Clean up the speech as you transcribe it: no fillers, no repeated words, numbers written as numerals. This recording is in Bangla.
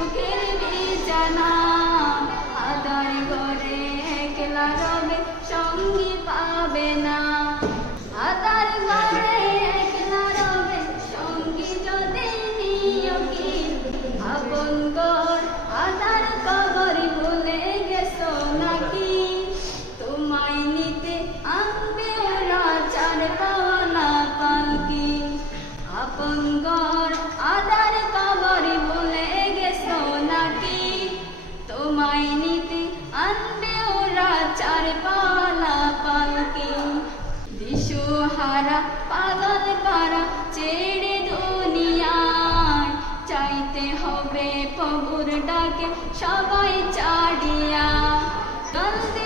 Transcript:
সুখের বিছানা আদার ঘরে একলা রবে সঙ্গী পাবে না আদার ঘরে একলা রবে সঙ্গী যদি নিও কি আপন ঘর আদার কবর ভুলে গেছো নাকি তোমায় নিতে আনবে ওরা চার পাওয়ালা পালকি আপন ঘর আদার কবর ভুলে গেছো নাকি তোমায় নিতে আনবে ওরা চার পাওয়ালা পালকি দিশহারা পাগল পারা ছেড়ে দুনিয়ায় চাইতে হবে প্রভুর ডাকে সবাই চাড়িয়া চলতে